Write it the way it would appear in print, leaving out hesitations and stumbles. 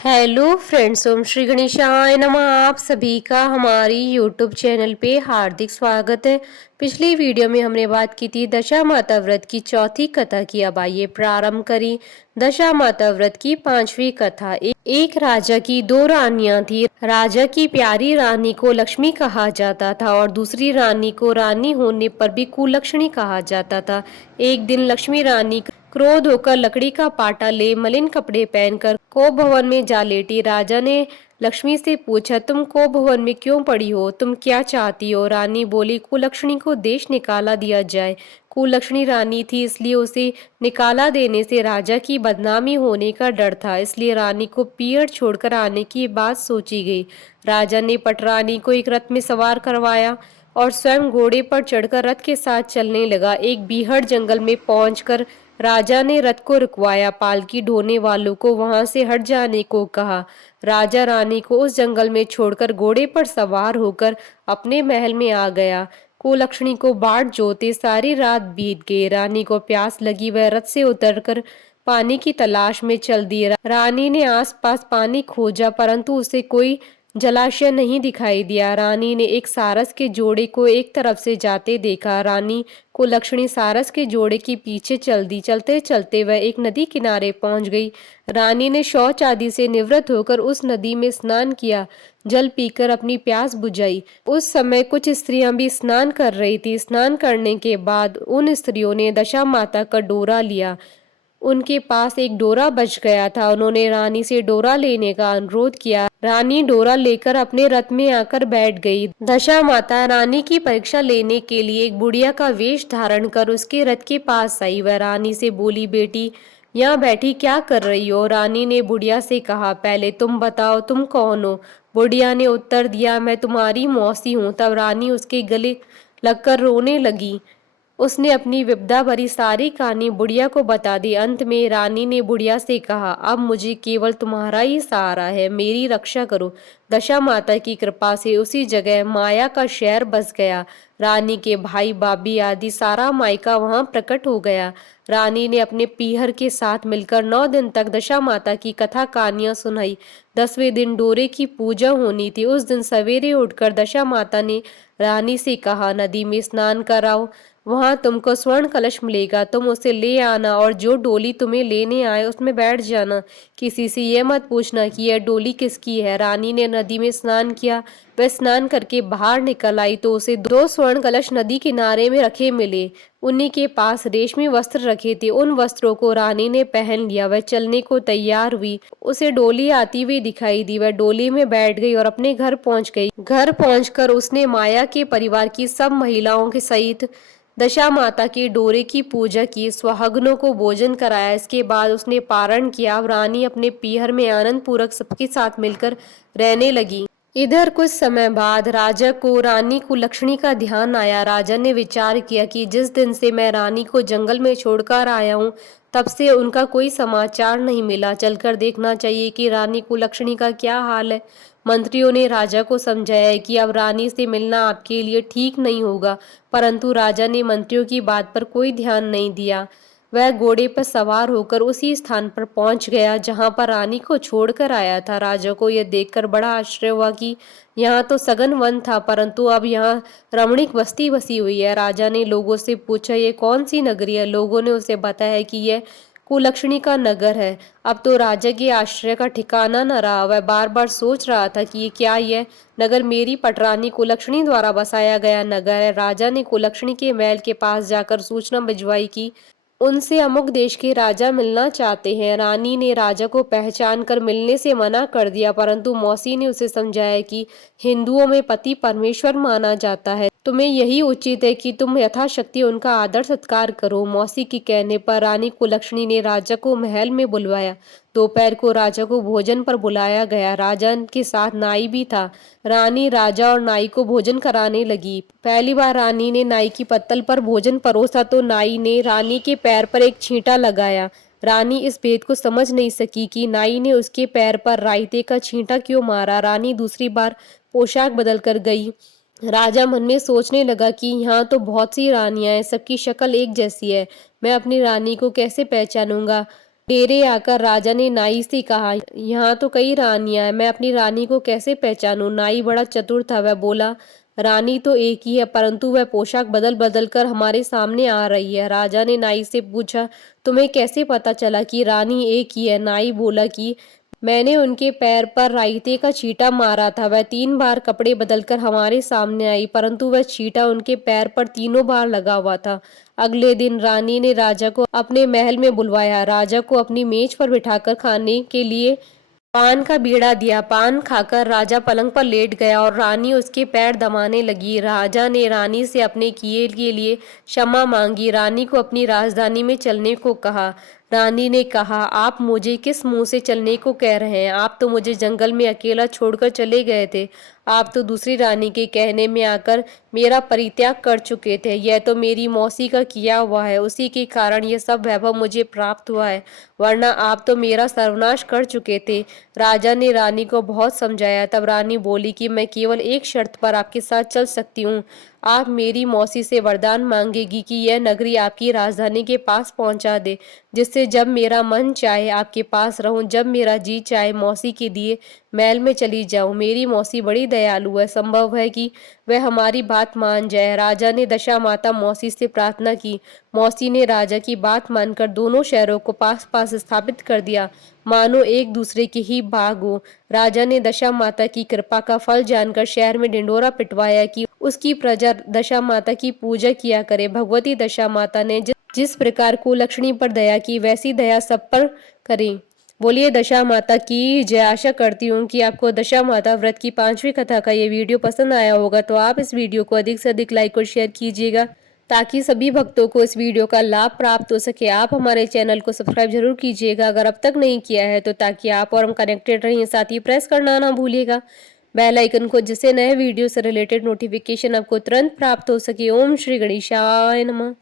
Hello friends, ओम श्री गणेशाय नमः। आप सभी का हमारी यूट्यूब चैनल पे हार्दिक स्वागत है। पिछली वीडियो में हमने बात की थी दशा माता व्रत की चौथी कथा की। अब आइए प्रारंभ करें दशा माता व्रत की पांचवी कथा। एक राजा की दो रानियां थी। राजा की प्यारी रानी को लक्ष्मी कहा जाता था और दूसरी रानी को रानी होने पर भी कुलक्षणी कहा जाता था। एक दिन लक्ष्मी रानी क्रोध होकर लकड़ी का पाटा ले मलिन कपड़े पहनकर को भवन में जा लेटी। राजा ने लक्ष्मी से पूछा, तुम को भवन में क्यों पड़ी हो? तुम क्या चाहती हो? रानी बोली, कुलक्षणी को देश निकाला दिया जाए। कुलक्षणी रानी थी, इसलिए उसे निकाला देने से राजा की बदनामी होने का डर था, इसलिए रानी को पीड़ छोड़कर आने की बात सोची गई। राजा ने पटरानी को एक रथ में सवार करवाया और स्वयं घोड़े पर चढ़कर रथ के साथ चलने लगा। एक बीहड़ जंगल में पहुंचकर राजा ने रथ को रुकवाया। पालकी ढोने वालों को वहां से हट जाने को कहा। राजा रानी को उस जंगल में छोड़कर घोड़े पर सवार होकर अपने महल में आ गया। कुलक्षणी को बाट जोते सारी रात बीत गई। रानी को प्यास लगी, वह रथ से उतरकर पानी की तलाश में चल दी। रानी ने आसपास पानी खोजा परंतु उसे कोई जलाशय नहीं दिखाई दिया। रानी ने एक सारस के जोड़े को एक तरफ से जाते देखा। रानी को लक्ष्मी सारस के जोड़े के पीछे चल दी। चलते चलते वह एक नदी किनारे पहुंच गई। रानी ने शौच आदि से निवृत्त होकर उस नदी में स्नान किया, जल पीकर अपनी प्यास बुझाई। उस समय कुछ स्त्रियां भी स्नान कर रही थी। स्नान करने के बाद उन स्त्रियों ने दशा माता का डोरा लिया। उनके पास एक डोरा बच गया था। उन्होंने रानी से डोरा लेने का अनुरोध किया। रानी डोरा लेकर अपने रथ में आकर बैठ गई। दशा माता रानी की परीक्षा लेने के लिए एक बुढ़िया का वेश धारण कर उसके रथ के पास आई। वह रानी से बोली, बेटी यहाँ बैठी क्या कर रही हो? रानी ने बुढ़िया से कहा, पहले तुम बताओ तुम कौन हो? बुढ़िया ने उत्तर दिया, मैं तुम्हारी मौसी हूँ। तब रानी उसके गले लगकर रोने लगी। उसने अपनी विपदा भरी सारी कहानी बुढ़िया को बता दी। अंत में रानी ने बुढ़िया से कहा, अब मुझे केवल तुम्हारा ही सहारा है, मेरी रक्षा करो। दशा माता की कृपा से उसी जगह माया का शहर बस गया। रानी के भाई भाभी आदि सारा मायका वहां प्रकट हो गया। रानी ने अपने पीहर के साथ मिलकर 9 दिन तक दशा माता की कथा कहानियां सुनाई। 10वें दिन डोरे की पूजा होनी थी। उस दिन सवेरे उठकर दशा माता ने रानी से कहा, नदी में स्नान कराओ, वहां तुमको स्वर्ण कलश मिलेगा, तुम उसे ले आना और जो डोली तुम्हें लेने आए उसमें बैठ जाना। किसी से यह मत पूछना कि यह डोली किसकी है। रानी ने नदी में स्नान किया। वह स्नान करके बाहर निकल आई तो उसे 2 स्वर्ण कलश नदी किनारे में रखे मिले। उन्हीं के पास रेशमी वस्त्र रखे थे। उन वस्त्रों को रानी ने पहन लिया। वह चलने को तैयार हुई। उसे डोली आती हुई दिखाई दी। वह डोली में बैठ गई और अपने घर पहुंच गई। घर पहुंचकर उसने माया के परिवार की सब महिलाओं के सहित दशा माता के डोरे की पूजा की, सुहागनों को भोजन कराया। इसके बाद उसने पारण किया। अब रानी अपने पीहर में आनंद पूर्वक सबके साथ मिलकर रहने लगी। इधर कुछ समय बाद राजा को रानी कुलक्षणी का ध्यान आया। राजा ने विचार किया कि जिस दिन से मैं रानी को जंगल में छोड़कर आया हूँ तब से उनका कोई समाचार नहीं मिला। चलकर देखना चाहिए कि रानी कुलक्षणी का क्या हाल है। मंत्रियों ने राजा को समझाया कि अब रानी से मिलना आपके लिए ठीक नहीं होगा, परंतु राजा ने मंत्रियों की बात पर कोई ध्यान नहीं दिया। वह घोड़े पर सवार होकर उसी स्थान पर पहुंच गया जहां पर रानी को छोड़कर आया था। राजा को यह देखकर बड़ा आश्चर्य हुआ कि यहाँ तो सघन वन था परंतु अब यहाँ रमणीक बस्ती बसी हुई है। राजा ने लोगों से पूछा, ये कौन सी नगरी है? लोगों ने उसे बताया कि यह कुलक्षणी का नगर है। अब तो राजा के आश्चर्य का ठिकाना न रहा। वह बार बार सोच रहा था कि क्या यह नगर मेरी पटरानी कुलक्षणी द्वारा बसाया गया नगर है। राजा ने कुलक्षणी के महल के पास जाकर सूचना भिजवाई कि उनसे अमुक देश के राजा मिलना चाहते हैं। रानी ने राजा को पहचान कर मिलने से मना कर दिया, परंतु मौसी ने उसे समझाया कि हिंदुओं में पति परमेश्वर माना जाता है, तुम्हें यही उचित है कि तुम यथाशक्ति उनका आदर सत्कार करो। मौसी के कहने पर रानी कुलक्षणी ने राजा को महल में बुलवाया। दोपहर को राजा को भोजन पर बुलाया गया। राजा के साथ नाई भी था। रानी राजा और नाई को भोजन कराने लगी। पहली बार रानी ने नाई की पत्तल पर भोजन परोसा तो नाई ने रानी के पैर पर एक छींटा लगाया। रानी इस भेद को समझ नहीं सकी कि नाई ने उसके पैर पर रायते का छींटा क्यों मारा। रानी दूसरी बार पोशाक बदल कर गई। राजा मन में सोचने लगा कि यहाँ तो बहुत सी रानियां हैं, सबकी शक्ल एक जैसी है, मैं अपनी रानी को कैसे पहचानूंगा। डेरे आकर राजा ने नाई से कहा, यहाँ तो कई रानियां हैं, मैं अपनी रानी को कैसे पहचानूं। नाई बड़ा चतुर था, वह बोला, रानी तो एक ही है, परंतु वह पोशाक बदल बदल कर हमारे सामने आ रही है। राजा ने नाई से पूछा, तुम्हें कैसे पता चला कि रानी एक ही है। नाई बोला कि मैंने उनके पैर पर रायते का छींटा मारा था, वह 3 बार कपड़े बदलकर हमारे सामने आई, परंतु वह छींटा उनके पैर पर तीनों बार लगा हुआ था। अगले दिन रानी ने राजा को अपने महल में बुलवाया, राजा को अपनी मेज पर बिठाकर खाने के लिए पान का बीड़ा दिया। पान खाकर राजा पलंग पर लेट गया और रानी उसके पैर दबाने लगी। राजा ने रानी से अपने किए के लिए क्षमा मांगी, रानी को अपनी राजधानी में चलने को कहा। रानी ने कहा, आप मुझे किस मुंह से चलने को कह रहे हैं? आप तो मुझे जंगल में अकेला छोड़कर चले गए थे। आप तो दूसरी रानी के कहने में आकर मेरा परित्याग कर चुके थे। यह तो मेरी मौसी का किया हुआ है, उसी के कारण यह सब वैभव मुझे प्राप्त हुआ है, वरना आप तो मेरा सर्वनाश कर चुके थे। राजा ने रानी को बहुत समझाया, तब रानी बोली कि मैं केवल एक शर्त पर आपके साथ चल सकती हूँ। आप मेरी मौसी से वरदान मांगेगी कि यह नगरी आपकी राजधानी के पास पहुंचा दे, जिससे जब मेरा मन चाहे आपके पास रहूं, जब मेरा जी चाहे मौसी के दिए महल में चली जाऊं। मेरी मौसी बड़ी दयालु है, संभव है कि वह हमारी बात मान जाए। राजा ने दशा माता मौसी से प्रार्थना की। मौसी ने राजा की बात मानकर दोनों शहरों को पास पास स्थापित कर दिया, मानो एक दूसरे के ही भाग हो। राजा ने दशा माता की कृपा का फल जानकर शहर में ढिंडोरा पिटवाया कि उसकी प्रजा दशा माता की पूजा किया करे। भगवती दशा माता ने जिस प्रकार कुलक्षणी पर दया की, वैसी दया सब पर करें। बोलिए दशा माता की जय। आशा करती हूँ कि आपको दशा माता व्रत की 5वीं कथा का ये वीडियो पसंद आया होगा, तो आप इस वीडियो को अधिक से अधिक लाइक और शेयर कीजिएगा, ताकि सभी भक्तों को इस वीडियो का लाभ प्राप्त हो सके। आप हमारे चैनल को सब्सक्राइब जरूर कीजिएगा अगर अब तक नहीं किया है तो, ताकि आप और हम कनेक्टेड रहें। साथ ही प्रेस करना ना भूलिएगा बेल आइकन को, जिससे नए वीडियो से रिलेटेड नोटिफिकेशन आपको तुरंत प्राप्त हो सके। ओम श्री गणेशाय नमः।